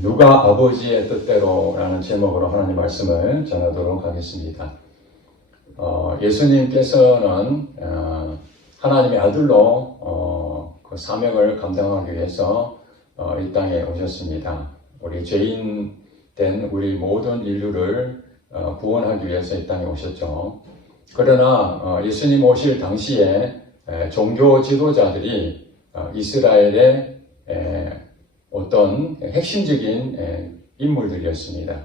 누가 아버지의 뜻대로라는 제목으로 하나님 말씀을 전하도록 하겠습니다. 예수님께서는 하나님의 아들로 그 사명을 감당하기 위해서 이 땅에 오셨습니다. 우리 죄인 된 우리 모든 인류를 구원하기 위해서 이 땅에 오셨죠. 그러나 예수님 오실 당시에 종교 지도자들이 이스라엘의 어떤 핵심적인 인물들이었습니다.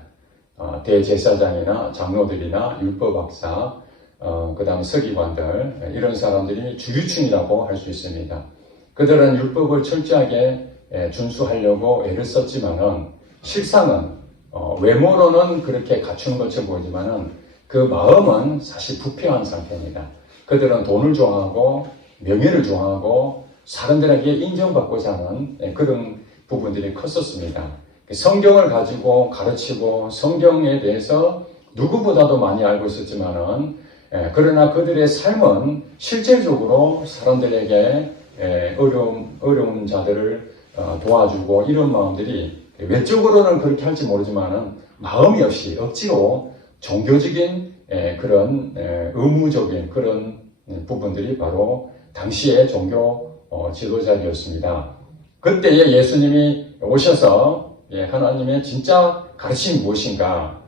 대제사장이나 장로들이나 율법학사, 그 다음 서기관들, 이런 사람들이 주류층이라고 할 수 있습니다. 그들은 율법을 철저하게 준수하려고 애를 썼지만은 실상은 외모로는 그렇게 갖춘 것처럼 보이지만은 그 마음은 사실 부패한 상태입니다. 그들은 돈을 좋아하고 명예를 좋아하고 사람들에게 인정받고자 하는 그런 부분들이 컸었습니다. 성경을 가지고 가르치고 성경에 대해서 누구보다도 많이 알고 있었지만은 그러나 그들의 삶은 실질적으로 사람들에게 어려운 자들을 도와주고 이런 마음들이 외적으로는 그렇게 할지 모르지만은 마음이 없이 억지로 종교적인 그런 의무적인 그런 부분들이 바로 당시의 종교 지도자들이었습니다. 그때에 예수님이 오셔서 하나님의 진짜 가르침이 무엇인가,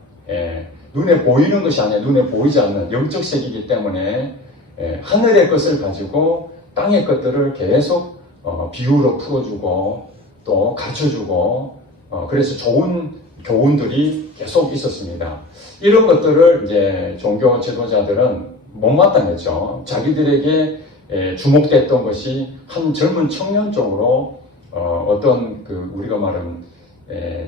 눈에 보이는 것이 아니라 눈에 보이지 않는 영적 세계이기 때문에 하늘의 것을 가지고 땅의 것들을 계속 비유로 풀어주고 또 가르쳐주고 그래서 좋은 교훈들이 계속 있었습니다. 이런 것들을 이제 종교 지도자들은 못마땅했죠. 자기들에게 주목됐던 것이 한 젊은 청년 쪽으로 어떤 우리가 말하는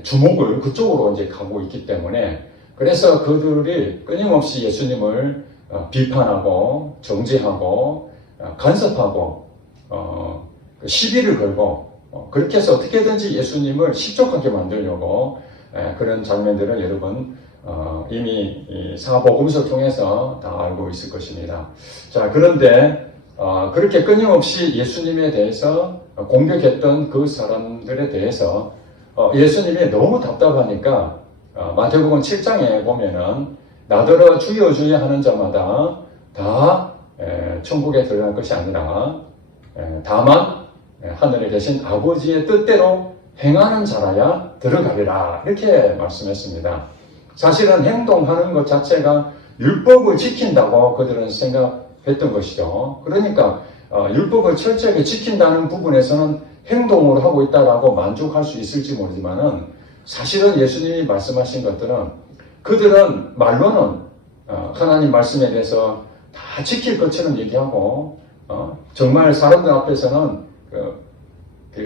주목을 그쪽으로 이제 가고 있기 때문에 그래서 그들이 끊임없이 예수님을 비판하고 정죄하고 간섭하고 시비를 걸고 그렇게 해서 어떻게든지 예수님을 실족하게 만들려고 그런 장면들을 여러분 이미 이 사복음서 통해서 다 알고 있을 것입니다. 자, 그런데 그렇게 끊임없이 예수님에 대해서 공격했던 그 사람들에 대해서 예수님이 너무 답답하니까 마태복음 7장에 보면은 나더러 주여 주여 하는 자마다 다 천국에 들어갈 것이 아니라 다만 하늘에 계신 아버지의 뜻대로 행하는 자라야 들어가리라 이렇게 말씀했습니다. 사실은 행동하는 것 자체가 율법을 지킨다고 그들은 생각했던 것이죠. 그러니까 율법을 철저하게 지킨다는 부분에서는 행동으로 하고 있다라고 만족할 수 있을지 모르지만은 사실은 예수님이 말씀하신 것들은 그들은 말로는 하나님 말씀에 대해서 다 지킬 것처럼 얘기하고 정말 사람들 앞에서는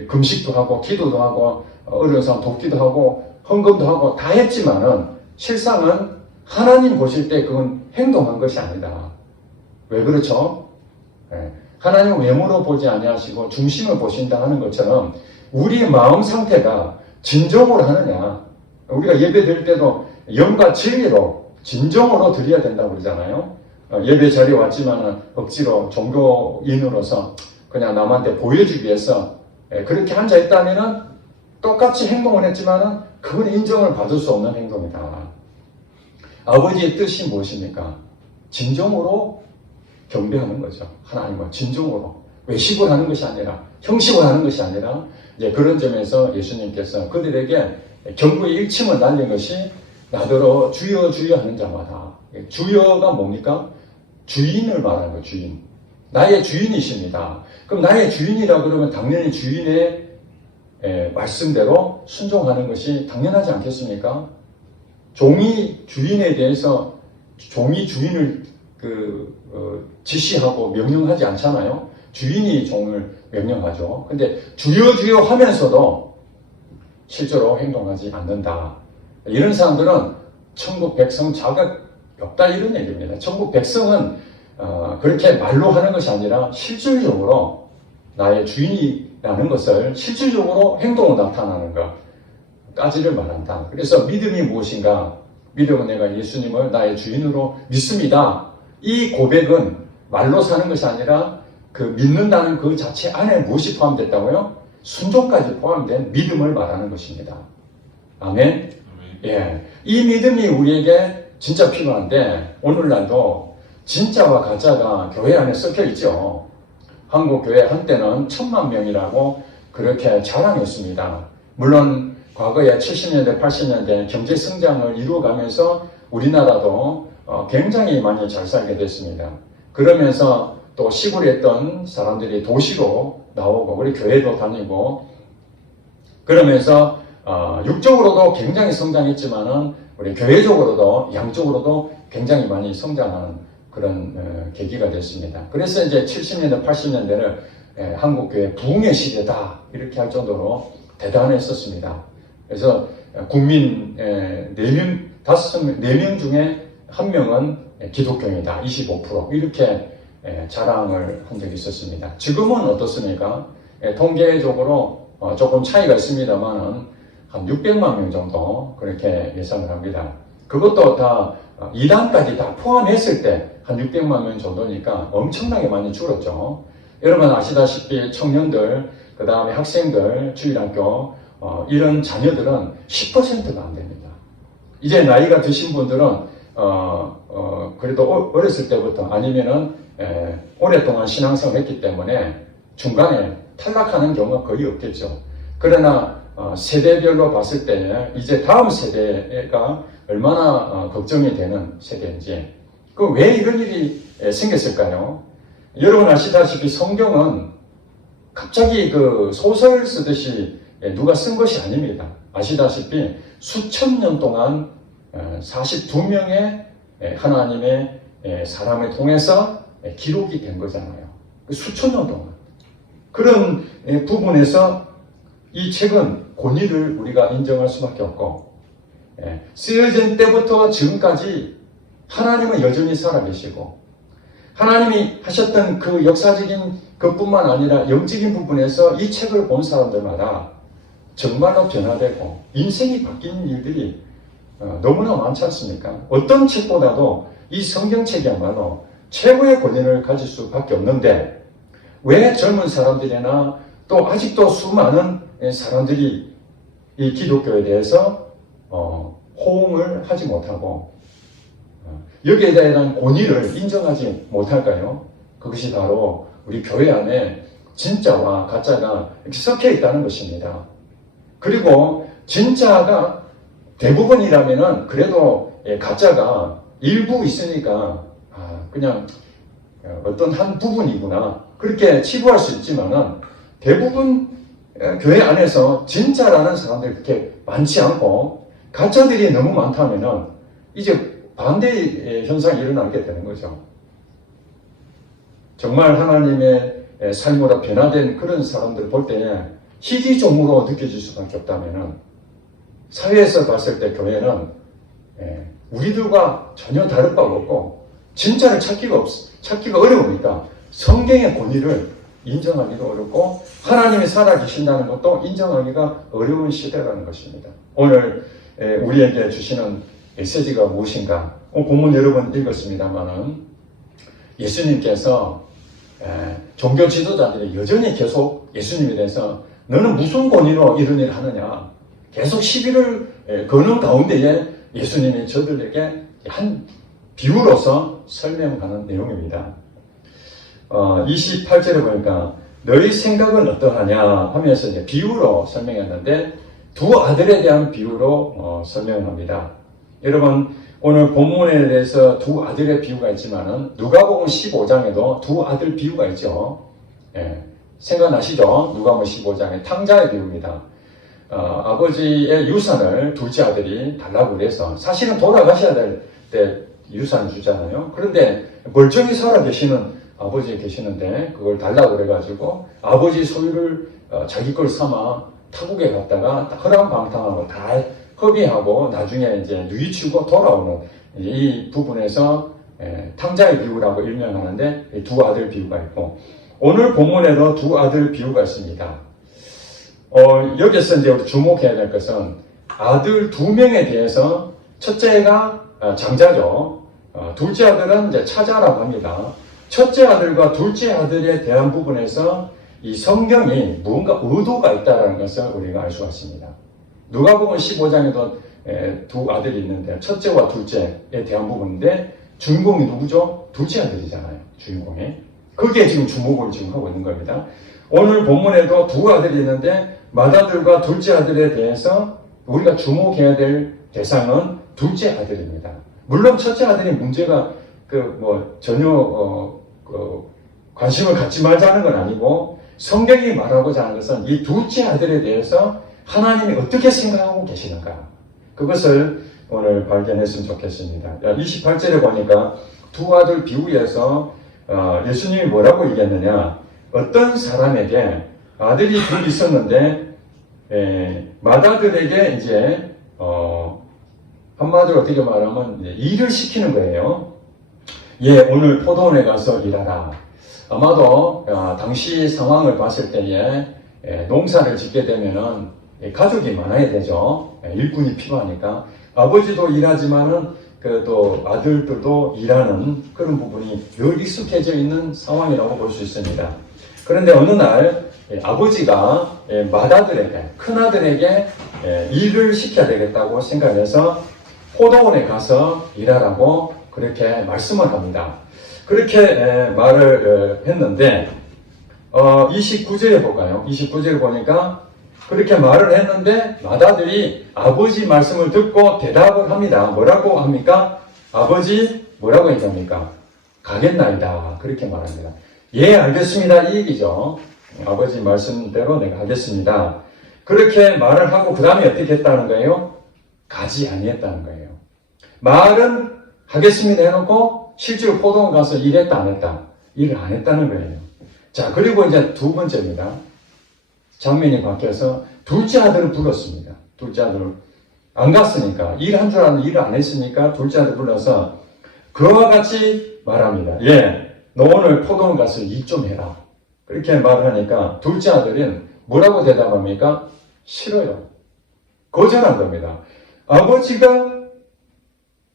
금식도 하고 기도도 하고 어려운 사람 돕기도 하고 헌금도 하고 다 했지만은 실상은 하나님 보실 때 그건 행동한 것이 아니다. 왜 그렇죠? 하나님은 외모로 보지 아니하시고 중심을 보신다 하는 것처럼 우리의 마음 상태가 진정으로 하느냐. 우리가 예배 드릴 때도 영과 진리로 진정으로 드려야 된다고 그러잖아요. 예배 자리에 왔지만은 억지로 종교인으로서 그냥 남한테 보여주기 위해서 그렇게 앉아있다면은 똑같이 행동을 했지만은 그건 인정을 받을 수 없는 행동이다. 아버지의 뜻이 무엇입니까? 진정으로 경배하는 거죠. 하나님과 진정으로. 외식을 하는 것이 아니라, 형식을 하는 것이 아니라, 이제 그런 점에서 예수님께서 그들에게 경고의 일침을 날린 것이 나더러 주여 주여 하는 자마다. 주여가 뭡니까? 주인을 말하는 거예요, 주인. 나의 주인이십니다. 그럼 나의 주인이라 그러면 당연히 주인의 말씀대로 순종하는 것이 당연하지 않겠습니까? 종이 주인에 대해서 종이 주인을 지시하고 명령하지 않잖아요. 주인이 종을 명령하죠. 근데 주여 주여 하면서도 실제로 행동하지 않는다. 이런 사람들은 천국 백성 자격 없다 이런 얘기입니다. 천국 백성은 그렇게 말로 하는 것이 아니라 실질적으로 나의 주인이라는 것을 실질적으로 행동으로 나타나는 것까지를 말한다. 그래서 믿음이 무엇인가? 믿음은 내가 예수님을 나의 주인으로 믿습니다. 이 고백은 말로 사는 것이 아니라 그 믿는다는 그 자체 안에 무엇이 포함됐다고요? 순종까지 포함된 믿음을 말하는 것입니다. 아멘? 예. 이 믿음이 우리에게 진짜 필요한데, 오늘날도 진짜와 가짜가 교회 안에 섞여 있죠. 한국 교회 한때는 1000만 명이라고 그렇게 자랑했습니다. 물론 과거에 70년대, 80년대 경제 성장을 이루어가면서 우리나라도 굉장히 많이 잘 살게 됐습니다. 그러면서 또 시골에 있던 사람들이 도시로 나오고 우리 교회도 다니고 그러면서 육적으로도 굉장히 성장했지만은 우리 교회적으로도 양쪽으로도 굉장히 많이 성장하는 그런 계기가 됐습니다. 그래서 이제 70년대, 80년대를 한국교회 부흥의 시대다 이렇게 할 정도로 대단했었습니다. 그래서 국민 4명 중에 1명은 기독교인이다. 25% 이렇게 자랑을 한 적이 있었습니다. 지금은 어떻습니까? 통계적으로 조금 차이가 있습니다만은 한 600만 명 정도 그렇게 예상을 합니다. 그것도 다 2단까지 다 포함했을 때 한 600만 명 정도니까 엄청나게 많이 줄었죠. 여러분 아시다시피 청년들, 그 다음에 학생들, 주일학교 이런 자녀들은 10%가 안 됩니다. 이제 나이가 드신 분들은 그래도 어렸을 때부터 아니면은 오랫동안 신앙생활을 했기 때문에 중간에 탈락하는 경우가 거의 없겠죠. 그러나 세대별로 봤을 때 이제 다음 세대가 얼마나 걱정이 되는 세대인지 왜 이런 일이 생겼을까요? 여러분 아시다시피 성경은 갑자기 그 소설 쓰듯이 누가 쓴 것이 아닙니다. 아시다시피 수천 년 동안 42명의 하나님의 사람을 통해서 기록이 된 거잖아요. 수천 년 동안. 그런 부분에서 이 책은 권위를 우리가 인정할 수밖에 없고 쓰여진 때부터 지금까지 하나님은 여전히 살아계시고 하나님이 하셨던 그 역사적인 것뿐만 아니라 영적인 부분에서 이 책을 본 사람들마다 정말로 변화되고 인생이 바뀐 일들이 너무나 많지 않습니까? 어떤 책보다도 이 성경책이야말로 최고의 권위를 가질 수밖에 없는데 왜 젊은 사람들이나 또 아직도 수많은 사람들이 이 기독교에 대해서 호응을 하지 못하고 여기에 대한 권위를 인정하지 못할까요? 그것이 바로 우리 교회 안에 진짜와 가짜가 이렇게 섞여 있다는 것입니다. 그리고 진짜가 대부분이라면은 그래도 가짜가 일부 있으니까 그냥 어떤 한 부분이구나 그렇게 치부할 수 있지만은 대부분 교회 안에서 진짜라는 사람들이 그렇게 많지 않고 가짜들이 너무 많다면은 이제 반대의 현상이 일어나게 되는 거죠. 정말 하나님의 삶으로 변화된 그런 사람들 볼 때에 희귀종으로 느껴질 수밖에 없다면은 사회에서 봤을 때 교회는 우리들과 전혀 다를 바가 없고 진짜를 찾기가 어려우니까 성경의 권위를 인정하기도 어렵고 하나님이 살아계신다는 것도 인정하기가 어려운 시대라는 것입니다. 오늘 우리에게 주시는 메시지가 무엇인가? 본문 여러 번 읽었습니다만은 예수님께서 종교 지도자들이 여전히 계속 예수님에 대해서 너는 무슨 권위로 이런 일을 하느냐? 계속 시비를 거는 가운데에 예수님이 저들에게 한 비유로서 설명하는 내용입니다. 28절에 보니까 너희 생각은 어떠하냐 하면서 이제 비유로 설명했는데 두 아들에 대한 비유로 설명합니다. 여러분 오늘 본문에 대해서 두 아들의 비유가 있지만은 누가복음 15장에도 두 아들 비유가 있죠. 생각나시죠? 누가복음 15장의 탕자의 비유입니다. 아버지의 유산을 둘째 아들이 달라고 그래서 사실은 돌아가셔야 될 때 유산을 주잖아요. 그런데 멀쩡히 살아계시는 아버지 계시는데 그걸 달라고 그래가지고 아버지 소유를 자기 걸 삼아 타국에 갔다가 허랑방탕하고 다 허비하고 나중에 이제 누이치고 돌아오는 이 부분에서 탕자의 비유라고 일명하는데 두 아들 비유가 있고 오늘 본문에도 두 아들 비유가 있습니다. 여기서 이제 우리 주목해야 될 것은 아들 두 명에 대해서 첫째가 장자죠. 둘째 아들은 이제 차자라고 합니다. 첫째 아들과 둘째 아들에 대한 부분에서 이 성경이 무언가 의도가 있다는 것을 우리가 알 수가 있습니다. 누가복음 15장에도 두 아들이 있는데 첫째와 둘째에 대한 부분인데 주인공이 누구죠? 둘째 아들이잖아요. 주인공이. 거기에 지금 주목을 지금 하고 있는 겁니다. 오늘 본문에도 두 아들이 있는데 맏아들과 둘째 아들에 대해서 우리가 주목해야 될 대상은 둘째 아들입니다. 물론 첫째 아들이 문제가 전혀 관심을 갖지 말자는 건 아니고 성경이 말하고자 하는 것은 이 둘째 아들에 대해서 하나님이 어떻게 생각하고 계시는가 그것을 오늘 발견했으면 좋겠습니다. 28절에 보니까 두 아들 비유에서 예수님이 뭐라고 얘기했느냐 어떤 사람에게 아들이 둘 있었는데 맏아들에게 이제 한마디로 어떻게 말하면 일을 시키는 거예요. 오늘 포도원에 가서 일하라. 아마도 당시 상황을 봤을 때에 농사를 짓게 되면은 가족이 많아야 되죠. 일꾼이 필요하니까 아버지도 일하지만은 또 아들들도 일하는 그런 부분이 늘 익숙해져 있는 상황이라고 볼 수 있습니다. 그런데 어느 날 아버지가 맏아들에게 큰아들에게 일을 시켜야 되겠다고 생각해서 포도원에 가서 일하라고 그렇게 말씀을 합니다. 그렇게 말을 했는데 29절에 볼까요? 29절에 보니까 그렇게 말을 했는데 맏아들이 아버지 말씀을 듣고 대답을 합니다. 뭐라고 합니까? 아버지 뭐라고 얘기합니까? 가겠나이다. 그렇게 말합니다. 예, 알겠습니다. 이 얘기죠. 아버지 말씀대로 내가 하겠습니다. 그렇게 말을 하고 그 다음에 어떻게 했다는 거예요? 가지 아니했다는 거예요. 말은 하겠습니다 해놓고 실제로 포도원 가서 일했다 안 했다? 일을 안 했다는 거예요. 자, 그리고 이제 두 번째입니다. 장면이 바뀌어서 둘째 아들을 불렀습니다. 둘째 아들을 안 갔으니까 일한 줄 알았는데 일을 안 했으니까 둘째 아들 불러서 그와 같이 말합니다. 너 오늘 포도원 가서 일 좀 해라. 그렇게 말을 하니까 둘째 아들은 뭐라고 대답합니까? 싫어요. 거절한 겁니다. 아버지가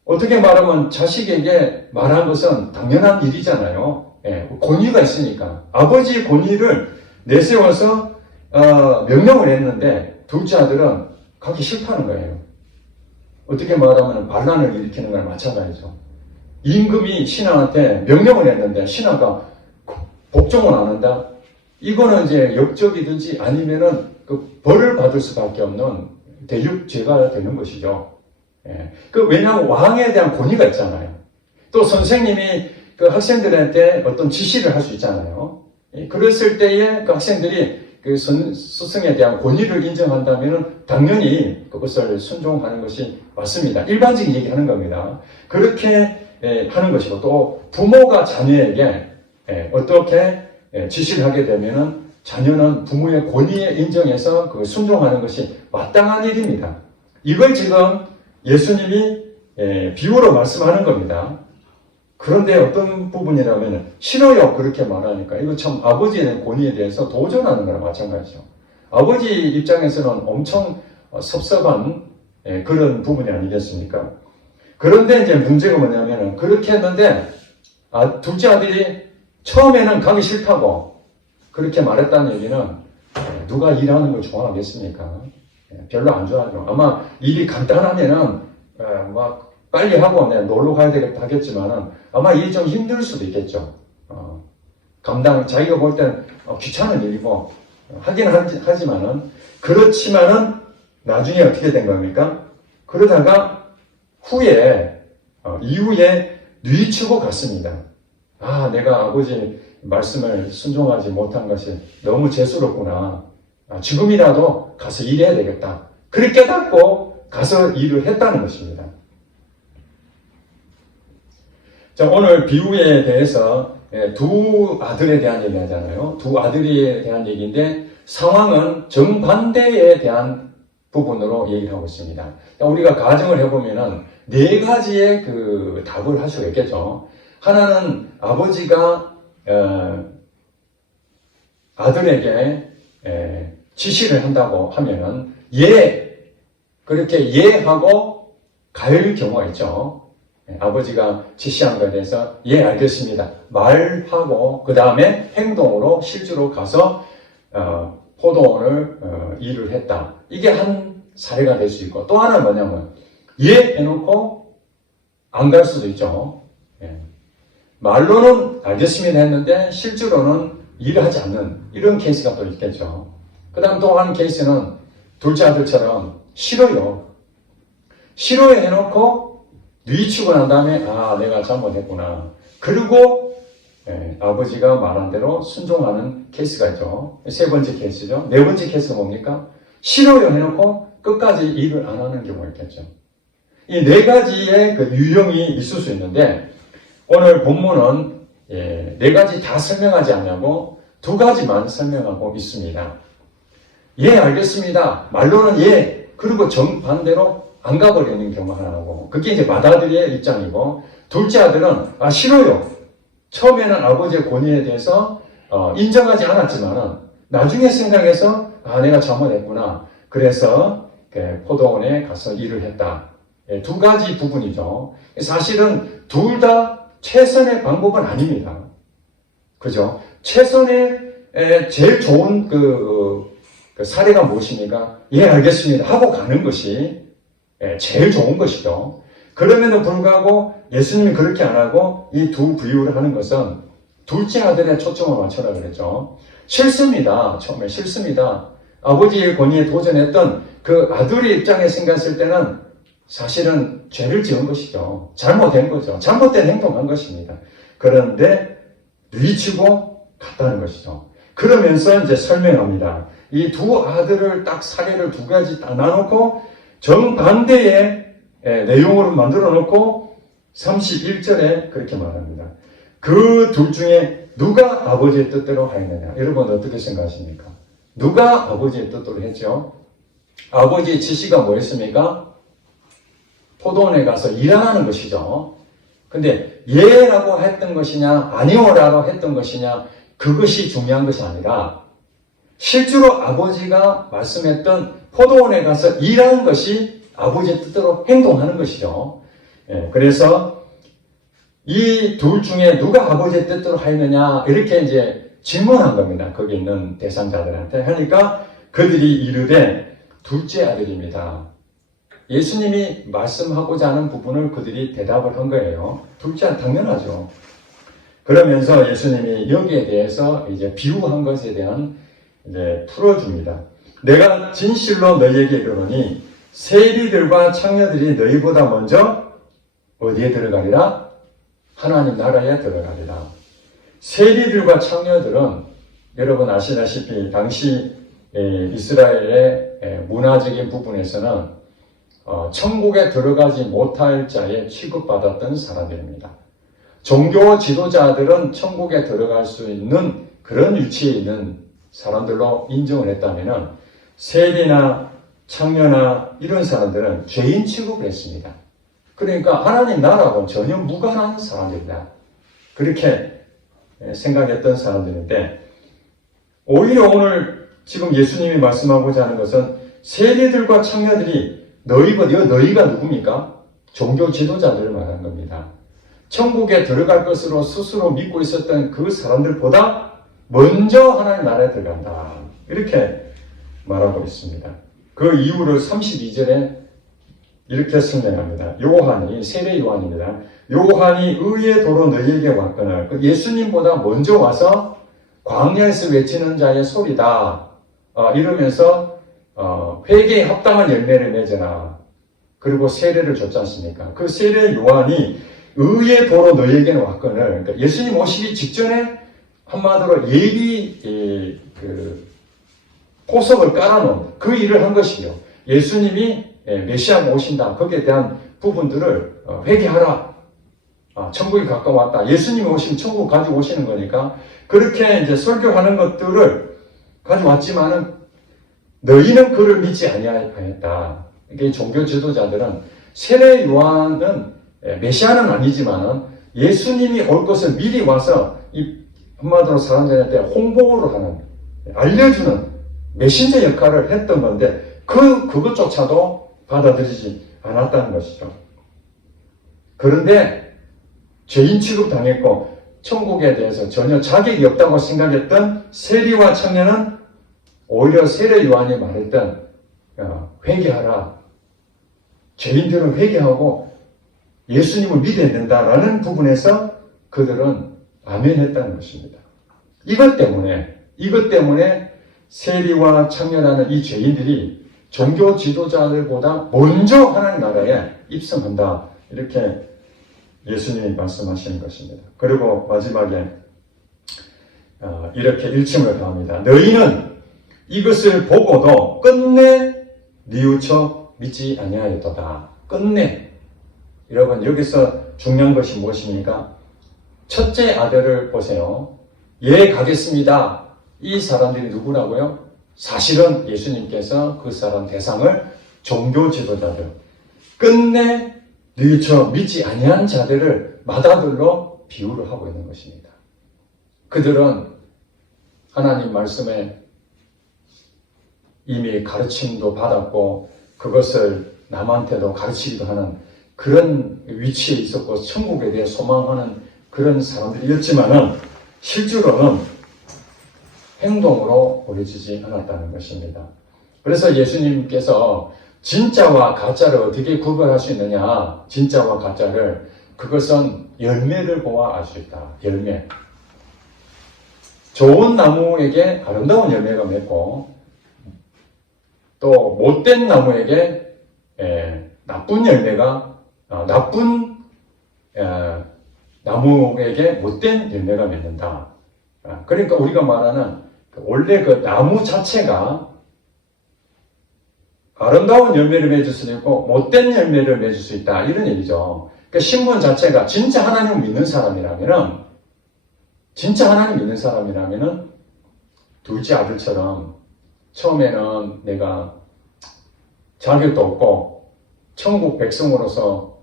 어떻게 말하면 자식에게 말한 것은 당연한 일이잖아요. 권위가 있으니까. 아버지의 권위를 내세워서 명령을 했는데 둘째 아들은 가기 싫다는 거예요. 어떻게 말하면 반란을 일으키는 거랑 마찬가지죠. 임금이 신하한테 명령을 했는데 신하가 복종을 안 한다? 이거는 이제 역적이든지 아니면은 그 벌을 받을 수밖에 없는 대육죄가 되는 것이죠. 왜냐하면 왕에 대한 권위가 있잖아요. 또 선생님이 그 학생들한테 어떤 지시를 할 수 있잖아요. 그랬을 때에 그 학생들이 그 스승에 대한 권위를 인정한다면 당연히 그것을 순종하는 것이 맞습니다. 일반적인 얘기하는 겁니다. 그렇게 하는 것이고 또 부모가 자녀에게 어떻게 지시를 하게 되면 자녀는 부모의 권위에 인정해서 그 순종하는 것이 마땅한 일입니다. 이걸 지금 예수님이 비유로 말씀하는 겁니다. 그런데 어떤 부분이라면 싫어요 그렇게 말하니까 이거 참 아버지에 대한 권위에 대해서 도전하는 거랑 마찬가지죠. 아버지 입장에서는 엄청 섭섭한 그런 부분이 아니겠습니까? 그런데 이제 문제가 뭐냐면 그렇게 했는데 둘째 아들이 처음에는 가기 싫다고 그렇게 말했다는 얘기는 누가 일하는 걸 좋아하겠습니까? 별로 안 좋아하죠. 아마 일이 간단하면은 막 빨리 하고 놀러 가야 되겠다 하겠지만은 아마 일이 좀 힘들 수도 있겠죠. 자기가 볼 때는 귀찮은 일이고 하긴 하지만은 그렇지만은 나중에 어떻게 된 겁니까? 그러다가 이후에 뉘치고 갔습니다. 내가 아버지 말씀을 순종하지 못한 것이 너무 죄스럽구나. 지금이라도 가서 일해야 되겠다. 그렇게 깨닫고 가서 일을 했다는 것입니다. 자, 오늘 비유에 대해서 두 아들에 대한 얘기 하잖아요. 두 아들에 대한 얘기인데 상황은 정반대에 대한 부분으로 얘기를 하고 있습니다. 우리가 가정을 해보면은 네 가지의 그 답을 할 수가 있겠죠. 하나는 아버지가 아들에게 지시를 한다고 하면은 그렇게 하고 갈 경우가 있죠. 아버지가 지시한 것에 대해서 알겠습니다. 말하고 그 다음에 행동으로 실제로 가서 포도원을 일을 했다. 이게 한 사례가 될 수 있고, 또 하나는 뭐냐면 예 해놓고 안 갈 수도 있죠. 예. 말로는 알겠습니다 했는데 실제로는 일을 하지 않는 이런 케이스가 또 있겠죠. 그 다음 또 한 케이스는 둘째 아들처럼 싫어요. 싫어요 해놓고 뉘치고 난 다음에 내가 잘못했구나. 그리고 아버지가 말한 대로 순종하는 케이스가 있죠. 세 번째 케이스죠. 네 번째 케이스가 뭡니까? 싫어요 해놓고 끝까지 일을 안 하는 경우가 있겠죠. 이 네 가지의 그 유형이 있을 수 있는데 오늘 본문은 네 가지 다 설명하지 않냐고 두 가지만 설명하고 있습니다. 예, 알겠습니다. 말로는 예, 그리고 정반대로 안 가버리는 경우 하나고, 그게 이제 맏아들의 입장이고, 둘째 아들은 싫어요. 처음에는 아버지의 권위에 대해서 인정하지 않았지만은 나중에 생각해서 내가 잘못했구나. 그래서 포도원에 가서 일을 했다. 두 가지 부분이죠. 사실은 둘 다 최선의 방법은 아닙니다. 그죠? 최선의 제일 좋은 그 사례가 무엇입니까? 예, 알겠습니다. 하고 가는 것이 제일 좋은 것이죠. 그럼에도 불구하고 예수님이 그렇게 안 하고 이 두 부유를 하는 것은 둘째 아들의 초점을 맞춰라 그랬죠. 싫습니다. 처음에 싫습니다. 아버지의 권위에 도전했던 그 아들의 입장에 생각했을 때는 사실은 죄를 지은 것이죠. 잘못된 거죠. 잘못된 행동한 것입니다. 그런데 뉘치고 갔다는 것이죠. 그러면서 이제 설명합니다. 이 두 아들을 딱 사례를 두 가지 딱 나눠놓고 정반대의 내용으로 만들어 놓고 31절에 그렇게 말합니다. 그 둘 중에 누가 아버지의 뜻대로 하였느냐? 여러분 어떻게 생각하십니까? 누가 아버지의 뜻대로 했죠? 아버지의 지시가 뭐였습니까? 포도원에 가서 일하는 것이죠. 근데 예라고 했던 것이냐 아니오라고 했던 것이냐 그것이 중요한 것이 아니라 실제로 아버지가 말씀했던 포도원에 가서 일하는 것이 아버지의 뜻대로 행동하는 것이죠. 그래서 이 둘 중에 누가 아버지의 뜻대로 하였느냐 이렇게 이제 질문한 겁니다. 거기 있는 대상자들한테. 하니까 그들이 이르되 둘째 아들입니다. 예수님이 말씀하고자 하는 부분을 그들이 대답을 한 거예요. 둘째 아들 당연하죠. 그러면서 예수님이 여기에 대해서 이제 비유한 것에 대한 이제 풀어줍니다. 내가 진실로 너희에게 이르노니 세리들과 창녀들이 너희보다 먼저 어디에 들어가리라? 하나님 나라에 들어가리라. 세리들과 창녀들은 여러분 아시다시피 당시 이스라엘의 문화적인 부분에서는 천국에 들어가지 못할 자에 취급받았던 사람들입니다. 종교 지도자들은 천국에 들어갈 수 있는 그런 위치에 있는 사람들로 인정을 했다면 세리나 창녀나 이런 사람들은 죄인 취급을 했습니다. 그러니까 하나님 나라하고는 전혀 무관한 사람들이다. 그렇게 생각했던 사람들인데 오히려 오늘 지금 예수님이 말씀하고자 하는 것은 세리들과 창녀들이 너희가 누굽니까? 종교 지도자들을 말하는 겁니다. 천국에 들어갈 것으로 스스로 믿고 있었던 그 사람들보다 먼저 하나님 나라에 들어간다. 이렇게 말하고 있습니다. 그 이유를 32절에 이렇게 설명합니다. 요한이, 세례 요한입니다. 요한이 의의 도로 너희에게 왔거늘 예수님보다 먼저 와서 광야에서 외치는 자의 소리다. 이러면서 회개에 합당한 열매를 맺어라. 그리고 세례를 줬지 않습니까? 그 세례 요한이 의의 도로 너희에게는 왔거늘 그러니까 예수님 오시기 직전에 한마디로 포석을 깔아놓은 그 일을 한 것이요. 예수님이 메시아가 오신다. 거기에 대한 부분들을 회개하라. 천국이 가까웠다. 예수님이 오시면 천국 가지고 오시는 거니까 그렇게 이제 설교하는 것들을 가져왔지만은 너희는 그를 믿지 아니하였다. 이게 종교 지도자들은 세례 요한은 메시아는 아니지만은 예수님이 올 것을 미리 와서 이 한마디로 사람들한테 홍보를 하는, 알려주는 메신저 역할을 했던 건데 그것조차도 받아들이지 않았다는 것이죠. 그런데 죄인 취급 당했고 천국에 대해서 전혀 자격이 없다고 생각했던 세리와 청년은 오히려 세례 요한이 말했던 회개하라. 죄인들은 회개하고 예수님을 믿어야 된다라는 부분에서 그들은 아멘 했다는 것입니다. 이것 때문에 세리와 창녀라는 이 죄인들이 종교 지도자들보다 먼저 하나님 나라에 입성한다. 이렇게 예수님이 말씀하시는 것입니다. 그리고 마지막에 이렇게 일침을 가합니다. 너희는 이것을 보고도 끝내 뉘우쳐 믿지 아니하였도다. 끝내. 여러분 여기서 중요한 것이 무엇입니까? 첫째 아들을 보세요. 예, 가겠습니다. 이 사람들이 누구라고요? 사실은 예수님께서 그 사람 대상을 종교 지도자들, 끝내 뉘우쳐 믿지 아니한 자들을 맏아들로 비유를 하고 있는 것입니다. 그들은 하나님 말씀에 이미 가르침도 받았고 그것을 남한테도 가르치기도 하는 그런 위치에 있었고 천국에 대해 소망하는 그런 사람들이었지만은 실제로는 행동으로 보여지지 않았다는 것입니다. 그래서 예수님께서 진짜와 가짜를 어떻게 구별할 수 있느냐, 진짜와 가짜를, 그것은 열매를 보아 알 수 있다. 열매. 좋은 나무에게 아름다운 열매가 맺고 또 못된 나무에게 나쁜 열매가 나쁜 나무에게 못된 열매가 맺는다. 그러니까 우리가 말하는 원래 그 나무 자체가 아름다운 열매를 맺을 수도 있고 못된 열매를 맺을 수 있다. 이런 얘기죠. 그러니까 신분 자체가 진짜 하나님을 믿는 사람이라면은 둘째 아들처럼 처음에는 내가 자격도 없고 천국 백성으로서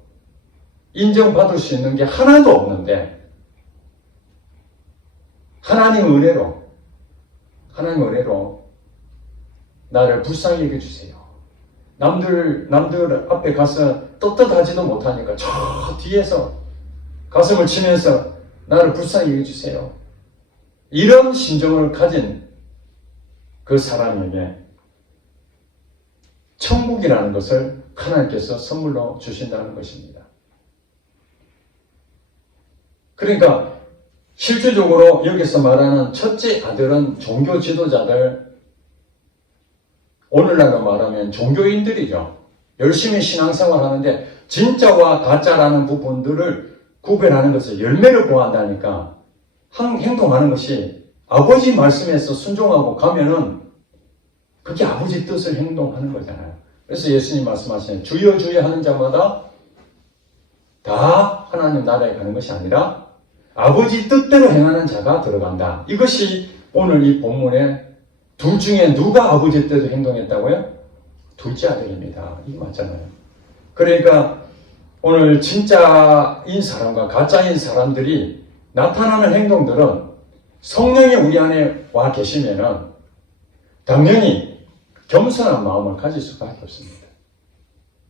인정받을 수 있는 게 하나도 없는데 하나님의 은혜로 나를 불쌍히 여겨주세요. 남들 앞에 가서 떳떳하지도 못하니까 저 뒤에서 가슴을 치면서 나를 불쌍히 여겨주세요. 이런 심정을 가진 그 사람에게 천국이라는 것을 하나님께서 선물로 주신다는 것입니다. 그러니까 실질적으로 여기서 말하는 첫째 아들은 종교 지도자들, 오늘날로 말하면 종교인들이죠. 열심히 신앙생활 하는데 진짜와 가짜라는 부분들을 구별하는 것을 열매를 보아한다니까 행동하는 것이 아버지 말씀에서 순종하고 가면은 그게 아버지 뜻을 행동하는 거잖아요. 그래서 예수님 말씀하시는 주여 주여 하는 자마다 다 하나님 나라에 가는 것이 아니라 아버지 뜻대로 행하는 자가 들어간다. 이것이 오늘 이 본문에 둘 중에 누가 아버지 뜻대로 행동했다고요? 둘째 아들입니다. 이거 맞잖아요. 그러니까 오늘 진짜인 사람과 가짜인 사람들이 나타나는 행동들은 성령이 우리 안에 와 계시면은 당연히 겸손한 마음을 가질 수밖에 없습니다.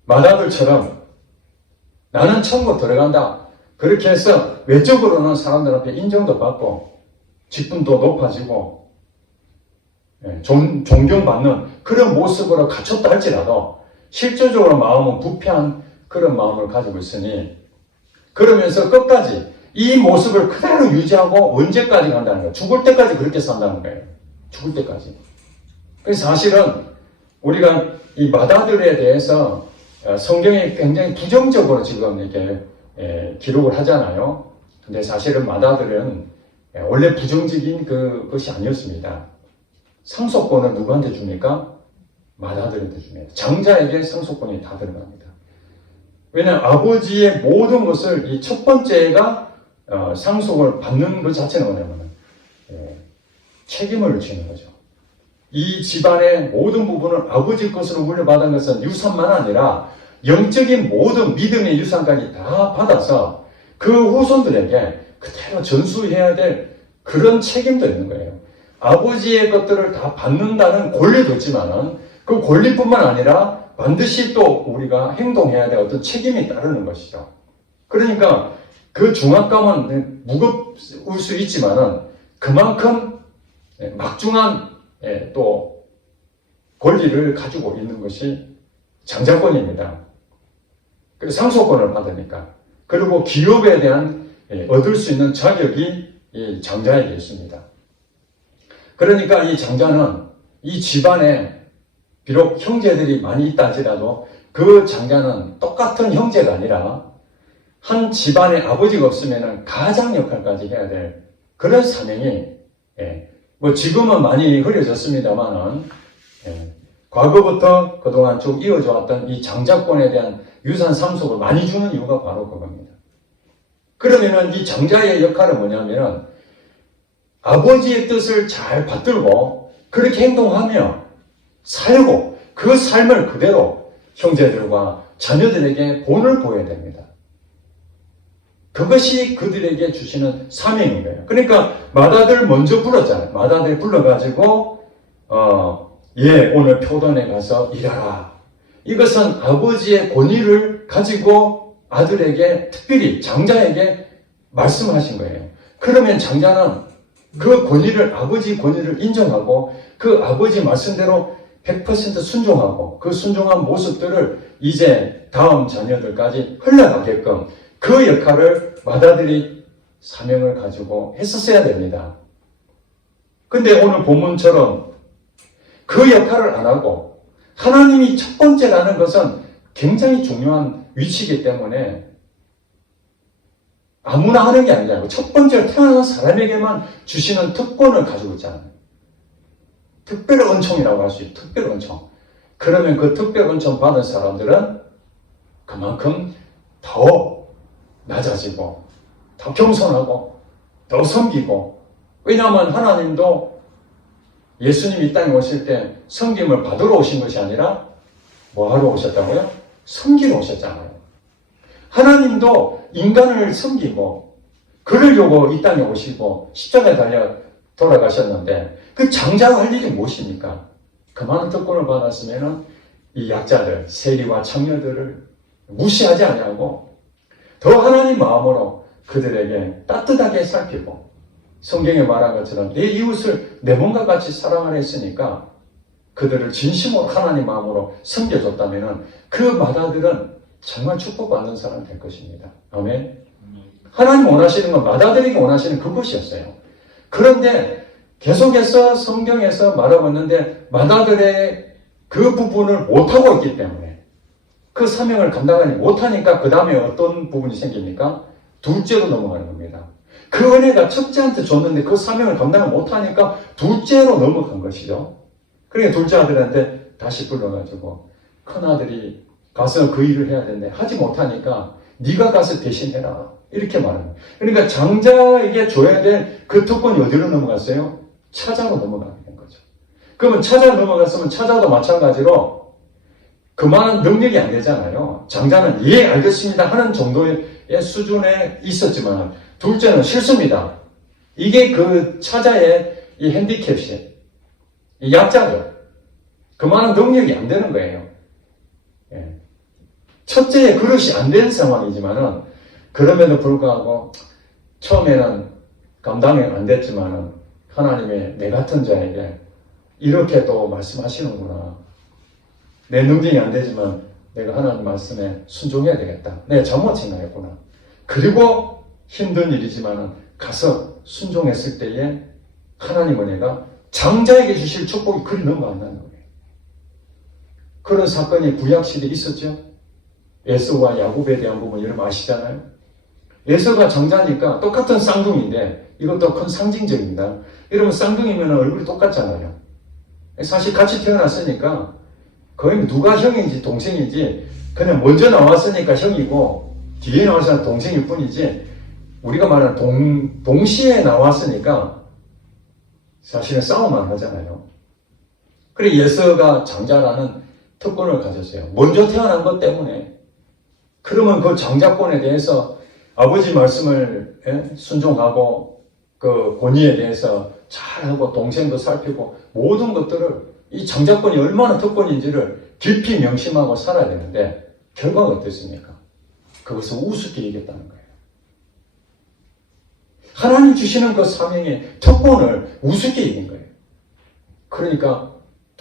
맏아들처럼 나는 천국 들어간다. 그렇게 해서 외적으로는 사람들 앞에 인정도 받고 직분도 높아지고 존경받는 그런 모습으로 갖췄다 할지라도 실질적으로 마음은 부패한 그런 마음을 가지고 있으니 그러면서 끝까지 이 모습을 그대로 유지하고 언제까지 간다는 거예요. 죽을 때까지 그렇게 산다는 거예요. 죽을 때까지. 그래서 사실은 우리가 이 맏아들에 대해서 성경에 굉장히 부정적으로 지금 이렇게 기록을 하잖아요. 근데 사실은 맏아들은 원래 부정적인 그것이 아니었습니다. 상속권을 누구한테 줍니까? 맏아들한테 줍니다. 장자에게 상속권이 다 들어갑니다. 왜냐하면 아버지의 모든 것을 이 첫 번째가 상속을 받는 것 자체는 뭐냐면 책임을 지는 거죠. 이 집안의 모든 부분을 아버지 것으로 물려받은 것은 유산만 아니라 영적인 모든 믿음의 유산까지 다 받아서 그 후손들에게 그대로 전수해야 될 그런 책임도 있는 거예요. 아버지의 것들을 다 받는다는 권리도 있지만은 그 권리뿐만 아니라 반드시 또 우리가 행동해야 될 어떤 책임이 따르는 것이죠. 그러니까 그 중압감은 무겁을 수 있지만은 그만큼 막중한 또 권리를 가지고 있는 것이 장자권입니다. 그래서 상속권을 받으니까. 그리고 기업에 대한 얻을 수 있는 자격이 이 장자에게 있습니다. 그러니까 이 장자는 이 집안에 비록 형제들이 많이 있다 할지라도 그 장자는 똑같은 형제가 아니라 한 집안에 아버지가 없으면 가장 역할까지 해야 될 그런 사명이 뭐 지금은 많이 흐려졌습니다만은 과거부터 그동안 쭉 이어져 왔던 이 장자권에 대한 유산 상속을 많이 주는 이유가 바로 그겁니다. 그러면은 이 장자의 역할은 뭐냐면은 아버지의 뜻을 잘 받들고 그렇게 행동하며 살고 그 삶을 그대로 형제들과 자녀들에게 본을 보여야 됩니다. 그것이 그들에게 주시는 사명인 거예요. 그러니까 맏아들 먼저 불렀잖아요. 맏아들 불러가지고 오늘 표던에 가서 일하라. 이것은 아버지의 권위를 가지고 아들에게 특별히 장자에게 말씀하신 거예요. 그러면 장자는 그 권위를 아버지 권위를 인정하고 그 아버지 말씀대로 100% 순종하고 그 순종한 모습들을 이제 다음 자녀들까지 흘러가게끔 그 역할을 맏아들이 사명을 가지고 했었어야 됩니다. 근데 오늘 본문처럼 그 역할을 안 하고 하나님이 첫 번째라는 것은 굉장히 중요한 위치이기 때문에 아무나 하는 게 아니라고 첫 번째로 태어난 사람에게만 주시는 특권을 가지고 있잖아요. 특별 은총이라고 할 수 있어요. 특별 은총. 그러면 그 특별 은총 받은 사람들은 그만큼 더 낮아지고 더 겸손하고 더 섬기고 왜냐하면 하나님도 예수님이 이 땅에 오실 때 섬김을 받으러 오신 것이 아니라 뭐 하러 오셨다고요? 섬기러 오셨잖아요. 하나님도 인간을 섬기고 그러려고 이 땅에 오시고 십자가에 달려 돌아가셨는데 그 장자가 할 일이 무엇입니까? 그 많은 특권을 받았으면 이 약자들, 세리와 창녀들을 무시하지 아니하고 더 하나님 마음으로 그들에게 따뜻하게 살피고 성경에 말한 것처럼 내 이웃을 내 몸과 같이 사랑하라 했으니까 그들을 진심으로 하나님 마음으로 섬겨줬다면 그 맏아들은 정말 축복받는 사람이 될 것입니다. 아멘. 하나님 원하시는 건 맏아들에게 원하시는 그것이었어요. 그런데 계속해서 성경에서 말하고 있는데 맏아들의 그 부분을 못하고 있기 때문에 그 사명을 감당하지 못하니까 그 다음에 어떤 부분이 생깁니까? 둘째로 넘어가는 겁니다. 그 은혜가 첫째한테 줬는데 그 사명을 감당을 못하니까 둘째로 넘어간 것이죠. 그러니까 둘째 아들한테 다시 불러가지고 큰아들이 가서 그 일을 해야 되는데 하지 못하니까 네가 가서 대신해라 이렇게 말합니다. 그러니까 장자에게 줘야 될 그 특권이 어디로 넘어갔어요? 차자로 넘어가게 된 거죠. 그러면 차자로 넘어갔으면 차자도 마찬가지로 그만한 능력이 안 되잖아요. 장자는 예 알겠습니다 하는 정도의 수준에 있었지만 둘째는 싫습니다. 이게 그 차자의 이 핸디캡이 이 약자죠. 그만한 능력이 안 되는 거예요. 예. 첫째의 그릇이 안 된 상황이지만은 그럼에도 불구하고 처음에는 감당이 안 됐지만은 하나님의 내 같은 자에게 이렇게 또 말씀하시는구나. 내 능력이 안 되지만 내가 하나님 말씀에 순종해야 되겠다. 내가 잘못 생각했구나. 그리고 힘든 일이지만은 가서 순종했을 때에 하나님 은혜가 장자에게 주실 축복이 그리 넘어간다는 거예요. 그런 사건이 구약시대에 있었죠. 에서와 야곱에 대한 부분 여러분 아시잖아요. 에서가 장자니까 똑같은 쌍둥이인데 이것도 큰 상징적입니다. 여러분 쌍둥이면 얼굴이 똑같잖아요. 사실 같이 태어났으니까 거의 누가 형인지 동생인지 그냥 먼저 나왔으니까 형이고 뒤에 나와서는 동생일 뿐이지 우리가 말하는 동시에 나왔으니까 사실은 싸움만 하잖아요. 그래 예서가 장자라는 특권을 가졌어요. 먼저 태어난 것 때문에. 그러면 그 장자권에 대해서 아버지 말씀을 순종하고 그 권위에 대해서 잘하고 동생도 살피고 모든 것들을 이 장자권이 얼마나 특권인지를 깊이 명심하고 살아야 되는데 결과가 어땠습니까? 그것을 우습게 얘기했다는 거예요. 하나님 주시는 그 사명의 특권을 우습게 얘기한 거예요. 그러니까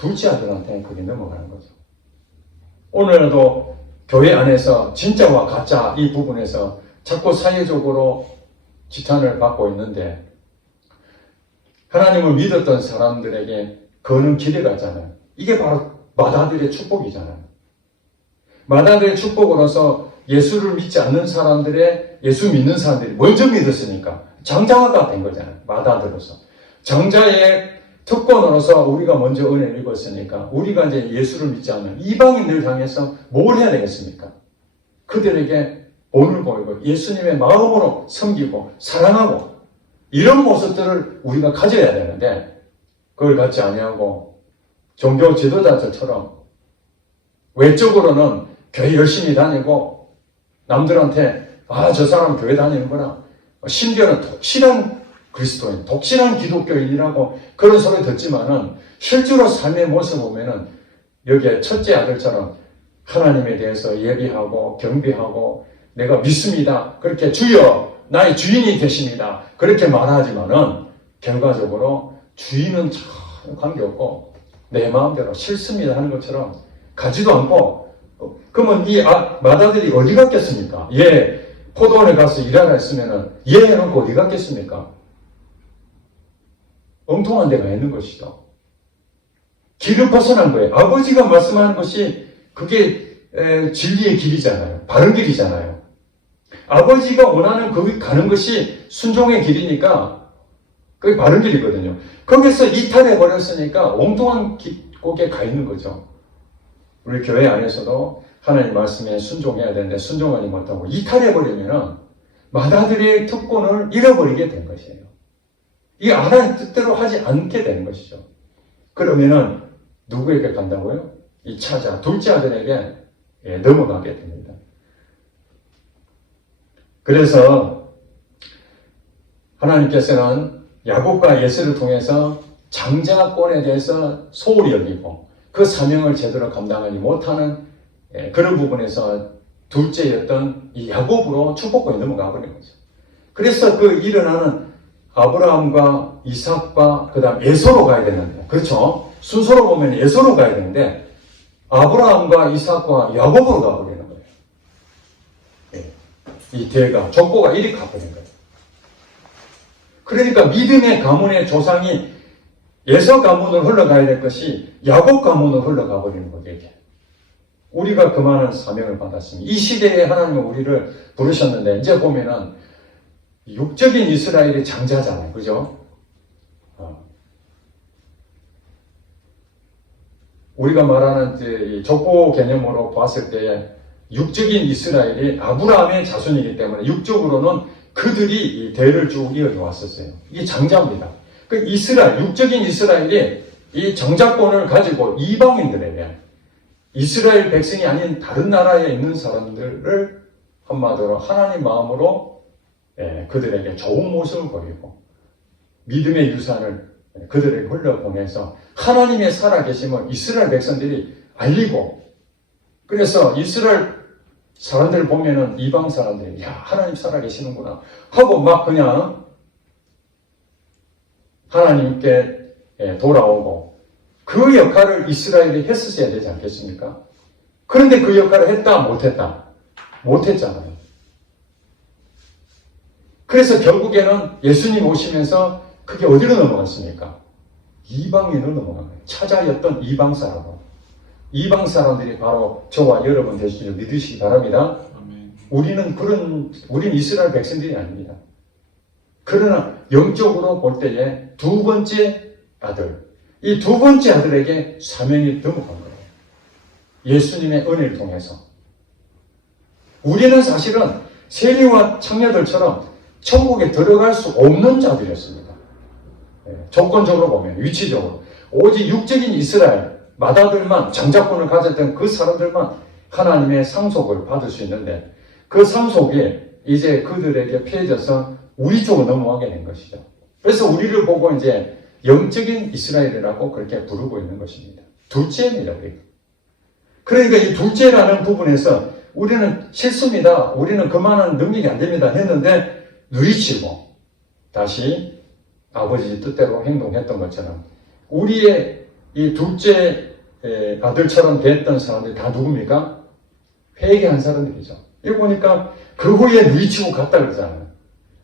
둘째 아들한테 그게 넘어가는 거죠. 오늘도 교회 안에서 진짜와 가짜 이 부분에서 자꾸 사회적으로 지탄을 받고 있는데 하나님을 믿었던 사람들에게 그는 기대가잖아요. 이게 바로 맏아들의 축복이잖아요. 맏아들의 축복으로서 예수를 믿지 않는 사람들의 예수 믿는 사람들이 먼저 믿었으니까 장자가 된 거잖아요. 맏아들로서. 장자의 특권으로서 우리가 먼저 은혜를 입었으니까 우리가 이제 예수를 믿지 않는 이방인들 향해서 뭘 해야 되겠습니까? 그들에게 본을 보이고 예수님의 마음으로 섬기고 사랑하고 이런 모습들을 우리가 가져야 되는데 그걸 갖지 아니하고 종교 지도자들처럼 외적으로는 교회 열심히 다니고 남들한테 저 사람 교회 다니는구나. 심지어는 독실한 그리스도인, 독실한 기독교인이라고 그런 소리 듣지만은 실제로 삶의 모습 보면은 여기에 첫째 아들처럼 하나님에 대해서 예비하고 경배하고 내가 믿습니다. 그렇게 주여 나의 주인이 되십니다. 그렇게 말하지만은 결과적으로 주인은 참 관계없고 내 마음대로 싫습니다 하는 것처럼 가지도 않고 그러면 이 맏아들이 어디 갔겠습니까? 포도원에 가서 일하라 했으면은 해놓고 어디 갔겠습니까? 엉뚱한 데가 있는 것이죠. 길을 벗어난 거예요. 아버지가 말씀하는 것이 그게 진리의 길이잖아요. 바른 길이잖아요. 아버지가 원하는 거기 가는 것이 순종의 길이니까 그게 바른 길이거든요. 거기서 이탈해 버렸으니까 엉뚱한 곳에 가 있는 거죠. 우리 교회 안에서도 하나님 말씀에 순종해야 되는데 순종하지 못하고 이탈해 버리면 맏아들의 특권을 잃어버리게 된 것이에요. 이 하나님 뜻대로 하지 않게 되는 것이죠. 그러면은 누구에게 간다고요? 이 차자, 둘째 아들에게 넘어가게 됩니다. 그래서 하나님께서는 야곱과 예수를 통해서 장자권에 대해서 소홀히 여기고 그 사명을 제대로 감당하지 못하는 그런 부분에서 둘째였던 이 야곱으로 축복권이 넘어가 버린 거죠. 그래서 그 일어나는 아브라함과 이삭과 그 다음 에서로 가야 되는데, 그렇죠? 순서로 보면 에서로 가야 되는데 아브라함과 이삭과 야곱으로 가버리는 거예요. 이 대가 족보가 이리 가버린 거예요. 그러니까 믿음의 가문의 조상이 에서 가문으로 흘러가야 될 것이 야곱 가문으로 흘러가 버리는 거예요. 이게. 우리가 그만한 사명을 받았습니다. 이 시대에 하나님은 우리를 부르셨는데 이제 보면은 육적인 이스라엘의 장자잖아요. 그죠? 우리가 말하는 이제 족보 개념으로 봤을 때 육적인 이스라엘이 아브라함의 자손이기 때문에 육적으로는 그들이 이 대를 쭉 이어져 왔었어요. 이게 장자입니다. 그 이스라엘, 육적인 이스라엘이 이 정자권을 가지고 이방인들에게 이스라엘 백성이 아닌 다른 나라에 있는 사람들을 한마디로 하나님 마음으로 그들에게 좋은 모습을 보이고 믿음의 유산을 그들에게 흘려보내서 하나님의 살아계심을 이스라엘 백성들이 알리고 그래서 이스라엘 사람들을 보면은 이방 사람들이 하나님 살아계시는구나 하고 막 그냥 하나님께 돌아오고 그 역할을 이스라엘이 했었어야 되지 않겠습니까? 그런데 그 역할을 했다 못했다? 못했잖아요. 그래서 결국에는 예수님 오시면서 그게 어디로 넘어갔습니까? 이방인으로 넘어간 거예요. 차자였던 이방 사람으로. 이방 사람들이 바로 저와 여러분 되시길 믿으시기 바랍니다. 우리는 이스라엘 백성들이 아닙니다. 그러나 영적으로 볼 때에 두 번째 아들, 이 두 번째 아들에게 사명이 넘어간 거예요. 예수님의 은혜를 통해서. 우리는 사실은 세리와 창녀들처럼 천국에 들어갈 수 없는 자들이었습니다. 조건적으로 보면, 위치적으로. 오직 육적인 이스라엘, 맏아들만, 장자권을 가졌던 그 사람들만 하나님의 상속을 받을 수 있는데, 그 상속이 이제 그들에게 피해져서 우리 쪽으로 넘어가게 된 것이죠. 그래서 우리를 보고 이제 영적인 이스라엘이라고 그렇게 부르고 있는 것입니다. 둘째입니다, 우리가. 그러니까 이 둘째라는 부분에서 우리는 싫습니다. 우리는 그만한 능력이 안 됩니다. 했는데 누이치고 다시 아버지 뜻대로 행동했던 것처럼 우리의 이 둘째 아들처럼 됐던 사람들이 다 누굽니까? 회개한 사람들이죠. 이거 보니까 그 후에 누이치고 갔다 그러잖아요.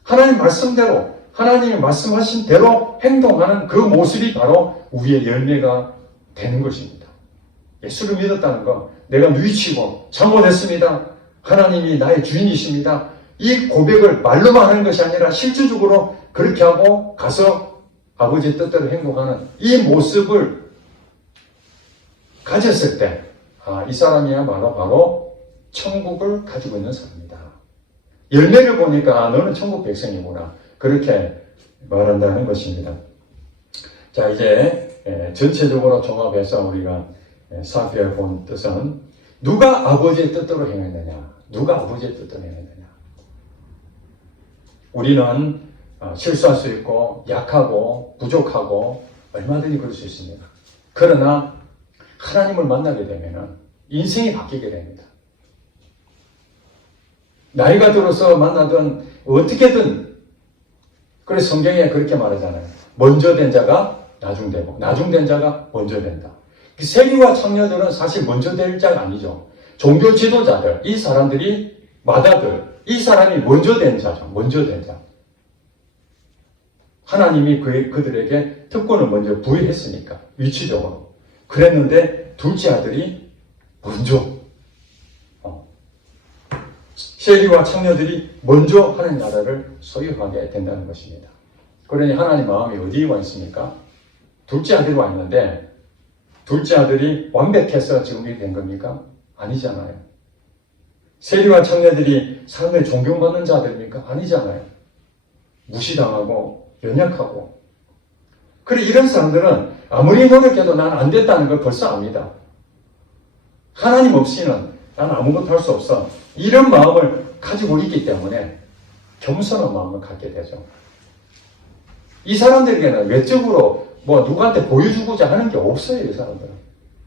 하나님 말씀대로, 하나님이 말씀하신 대로 행동하는 그 모습이 바로 우리의 열매가 되는 것입니다. 예수를 믿었다는 거, 내가 누이치고 잘못했습니다. 하나님이 나의 주인이십니다. 이 고백을 말로만 하는 것이 아니라 실질적으로 그렇게 하고 가서 아버지의 뜻대로 행동하는 이 모습을 가졌을 때, 이 사람이야말로 바로 천국을 가지고 있는 사람이다. 열매를 보니까 너는 천국 백성이구나. 그렇게 말한다는 것입니다. 자, 이제 전체적으로 종합해서 우리가 살펴본 뜻은 누가 아버지의 뜻대로 행했느냐? 누가 아버지의 뜻대로 행했느냐? 우리는 실수할 수 있고 약하고 부족하고 얼마든지 그럴 수 있습니다. 그러나 하나님을 만나게 되면 인생이 바뀌게 됩니다. 나이가 들어서 만나든 어떻게든, 그래서 성경에 그렇게 말하잖아요. 먼저 된 자가 나중되고 나중된 자가 먼저 된다. 세리와 창녀들은 사실 먼저 될 자가 아니죠. 종교 지도자들, 이 사람들이 마다들, 이 사람이 먼저 된 자죠. 먼저 된 자. 하나님이 그들에게 특권을 먼저 부여했으니까, 위치적으로. 그랬는데 둘째 아들이 먼저, 세리와 창녀들이 먼저 하나님 나라를 소유하게 된다는 것입니다. 그러니 하나님 마음이 어디에 와 있습니까? 둘째 아들이 와 있는데, 둘째 아들이 완벽해서 지금 이렇게 된 겁니까? 아니잖아요. 세리와 창녀들이 삶에 존경받는 자들입니까? 아니잖아요. 무시당하고 연약하고. 그래, 이런 사람들은 아무리 노력해도 난 안 됐다는 걸 벌써 압니다. 하나님 없이는 난 아무것도 할 수 없어. 이런 마음을 가지고 있기 때문에 겸손한 마음을 갖게 되죠. 이 사람들에게는 외적으로 누구한테 보여주고자 하는 게 없어요. 이 사람들은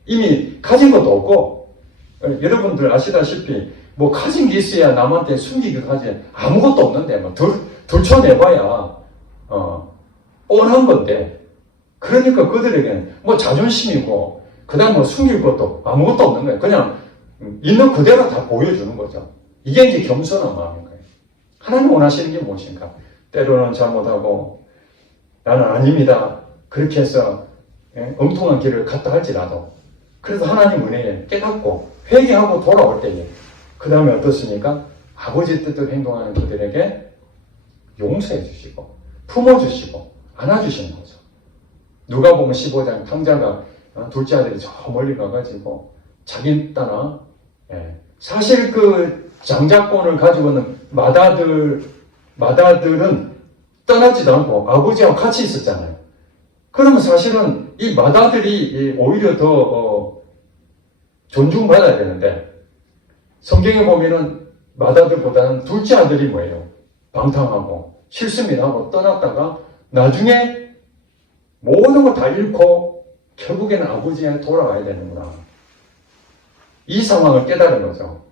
이미 가진 것도 없고, 여러분들 아시다시피 가진 게 있어야 남한테 숨기기도 하지, 아무것도 없는데 들춰내봐야 뻔한 건데, 그러니까 그들에게는 자존심이고 그 다음 숨길 것도 아무것도 없는 거예요. 그냥 있는 그대로 다 보여주는 거죠. 이게 이제 겸손한 마음인 거예요. 하나님 원하시는 게 무엇인가? 때로는 잘못하고 나는 아닙니다. 그렇게 해서 엉뚱한 길을 갔다 할지라도 그래도 하나님 은혜에 깨닫고 회개하고 돌아올 때에 그 다음에 어떻습니까? 아버지의 뜻대로 행동하는 그들에게 용서해 주시고 품어주시고 안아주시는 거죠. 누가복음 15장 탕자가 둘째 아들이 저 멀리 가가지고 자기 따라, 사실 그 장자권을 가지고 있는 마다들은 떠나지도 않고 아버지와 같이 있었잖아요. 그러면 사실은 이 마다들이 오히려 더 존중받아야 되는데, 성경에 보면은 마다들보다는 둘째 아들이 뭐예요? 방탕하고 실수입니다 하고 떠났다가 나중에 모든 걸 다 잃고 결국에는 아버지한테 돌아가야 되는구나. 이 상황을 깨달은 거죠.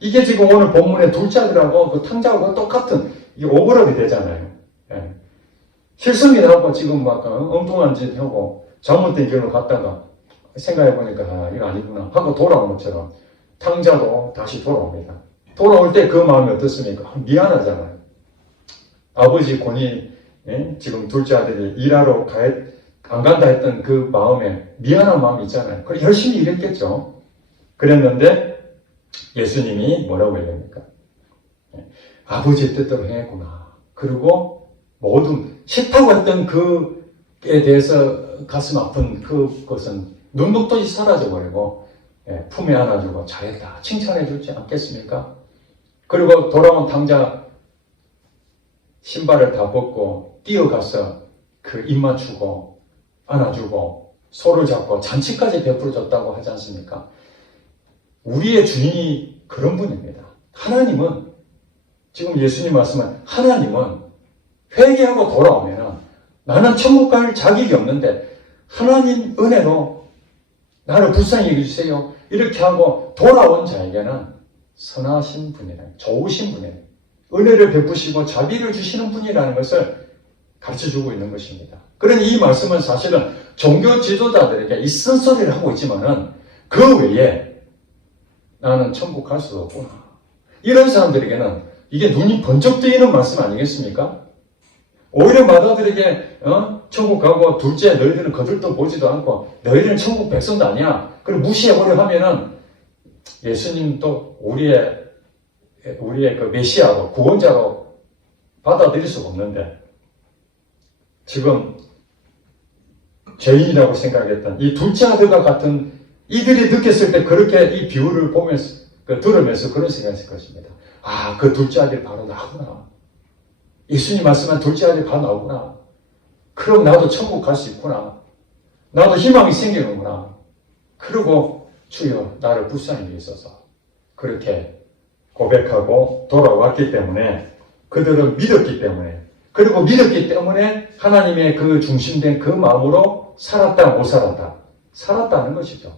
이게 지금 오늘 본문의 둘째 아들하고 그 탕자하고 똑같은 오버랩이 되잖아요. 실수입니다 하고 지금 막 엉뚱한 짓 하고 잘못된 길로 갔다가 생각해보니까 이거 아니구나 하고 돌아온 것처럼 탕자도 다시 돌아옵니다. 돌아올 때 그 마음이 어떻습니까? 미안하잖아요. 아버지 권위, 지금 둘째 아들이 일하러 안 간다 했던 그 마음에 미안한 마음이 있잖아요. 그래 열심히 일했겠죠. 그랬는데 예수님이 뭐라고 얘기합니까? 아버지의 뜻대로 행했구나. 그리고 모든 싫다고 했던 그에 대해서 가슴 아픈 그것은 눈독도이 사라져버리고 품에 안아주고 잘했다 칭찬해 주지 않겠습니까? 그리고 돌아온 탕자 신발을 다 벗고 뛰어가서 그 입 맞추고 안아주고 손을 잡고 잔치까지 베풀어줬다고 하지 않습니까? 우리의 주인이 그런 분입니다. 하나님은, 지금 예수님 말씀은 하나님은 회개하고 돌아오면 나는 천국 갈 자격이 없는데 하나님 은혜로 나를 불쌍히 여겨주세요. 이렇게 하고 돌아온 자에게는 선하신 분이라, 좋으신 분이라, 은혜를 베푸시고 자비를 주시는 분이라는 것을 가르쳐주고 있는 것입니다. 그러니 이 말씀은 사실은 종교 지도자들에게 이 쓴소리를 하고 있지만은 그 외에 나는 천국 갈 수가 없구나. 이런 사람들에게는 이게 눈이 번쩍 뜨이는 말씀 아니겠습니까? 오히려 마다들에게 천국 가고 둘째 너희들은 거들떠 보지도 않고 너희들은 천국 백성도 아니야. 그리고 무시해버려 하면은 예수님도 우리의 그 메시아로 구원자로 받아들일 수가 없는데 지금 죄인이라고 생각했던 이 둘째 아들과 같은 이들이 느꼈을 때 그렇게 이 비유를 보면서 들으면서 그런 생각했을 것입니다. 아, 그 둘째 아들이 바로 나구나. 예수님 말씀한 둘째 아들이 바로 나오구나. 그럼 나도 천국 갈 수 있구나. 나도 희망이 생기는구나. 그리고 주여 나를 불쌍히 여기소서. 그렇게 고백하고 돌아왔기 때문에 그들은 믿었기 때문에 그리고 믿었기 때문에 하나님의 그 중심된 그 마음으로 살았다 못 살았다. 살았다는 것이죠.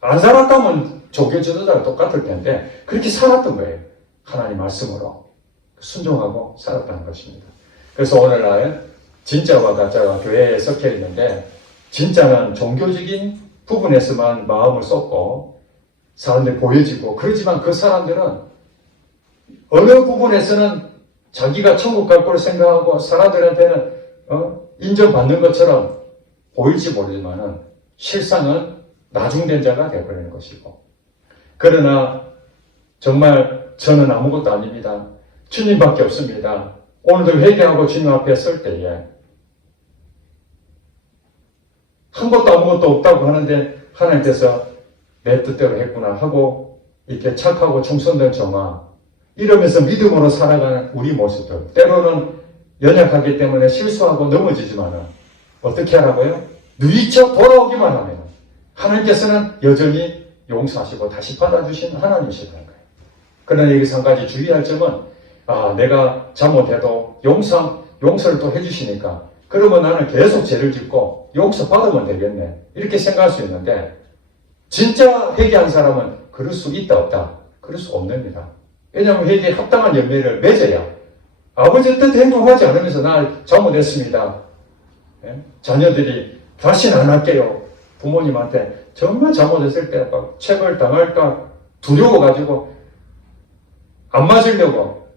안 살았다면 종교 지도자가 똑같을 텐데 그렇게 살았던 거예요. 하나님 말씀으로 순종하고 살았다는 것입니다. 그래서 오늘날 진짜와 가짜가 교회에 섞여 있는데 진짜는 종교적인 부분에서만 마음을 쏟고 사람들이 보여지고 그러지만 그 사람들은 어느 부분에서는 자기가 천국 갈 거를 생각하고 사람들한테는 인정받는 것처럼 보일지 모르지만은 실상은 나중된 자가 되어버리는 것이고 그러나 정말 저는 아무것도 아닙니다. 주님밖에 없습니다. 오늘도 회개하고 주님 앞에 설 때에 한 것도 아무것도 없다고 하는데 하나님께서 내 뜻대로 했구나 하고 이렇게 착하고 충성된 정화 이러면서 믿음으로 살아가는 우리 모습들 때로는 연약하기 때문에 실수하고 넘어지지만은 어떻게 하라고요? 누이쳐 돌아오기만 하면 하나님께서는 여전히 용서하시고 다시 받아주신 하나님이시라는 거예요. 그러나 여기서 한 가지 주의할 점은 내가 잘못해도 용서를 또 해주시니까 그러면 나는 계속 죄를 짓고 용서받으면 되겠네 이렇게 생각할 수 있는데 진짜 회개한 사람은 그럴 수 있다 없다? 그럴 수 없습니다. 왜냐하면 회개에 합당한 열매를 맺어야 아버지 뜻 행동하지 않으면서 나 잘못했습니다. 자녀들이 다시는 안 할게요. 부모님한테 정말 잘못했을 때 책을 당할까 두려워가지고 안 맞으려고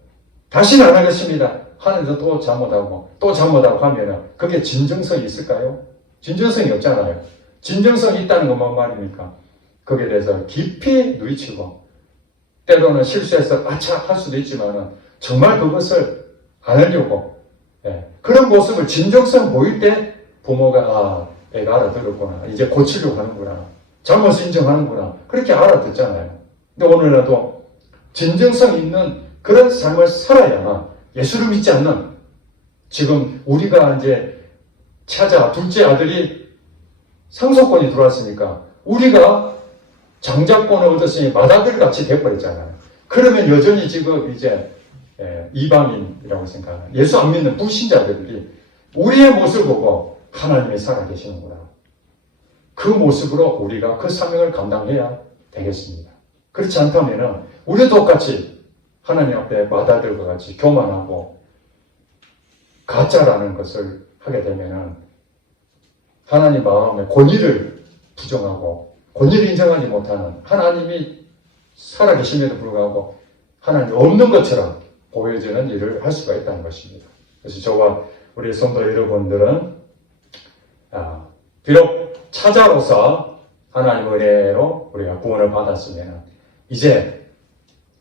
다시는 안 하겠습니다. 하는데 또 잘못하고 하면은 그게 진정성이 있을까요? 진정성이 없잖아요. 진정성이 있다는 건 뭔 말입니까? 거기에 대해서 깊이 누이치고 때로는 실수해서 아차 할 수도 있지만은 정말 그것을 안 하려고 그런 모습을 진정성 보일 때 부모가 애가 알아들었구나. 이제 고치려고 하는구나. 잘못을 인정하는구나. 그렇게 알아듣잖아요. 근데 오늘날도 진정성 있는 그런 삶을 살아야만 예수를 믿지 않는 지금 우리가 이제 둘째 아들이 상속권이 들어왔으니까 우리가 장자권을 얻었으니 맏아들 같이 돼버렸잖아요. 그러면 여전히 지금 이제 이방인이라고 생각하는 예수 안 믿는 불신자들이 우리의 모습을 보고 하나님이 살아계시는구나. 그 모습으로 우리가 그 사명을 감당해야 되겠습니다. 그렇지 않다면 우리도 똑같이 하나님 앞에 맏아들과 같이 교만하고 가짜라는 것을 하게 되면 하나님 마음의 권위를 부정하고 권위를 인정하지 못하는 하나님이 살아계심에도 불구하고 하나님 없는 것처럼 보여지는 일을 할 수가 있다는 것입니다. 그래서 저와 우리 성도 여러분들은 비록 차자로서 하나님의 은혜로 우리가 구원을 받았으면 이제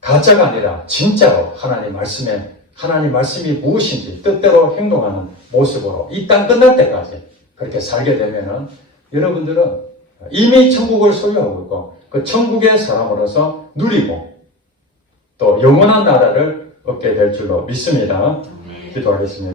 가짜가 아니라 진짜로 하나님 말씀이 무엇인지 뜻대로 행동하는 모습으로 이 땅 끝날 때까지 그렇게 살게 되면은 여러분들은 이미 천국을 소유하고 있고 그 천국의 사람으로서 누리고 또 영원한 나라를 얻게 될 줄로 믿습니다. 기도하겠습니다.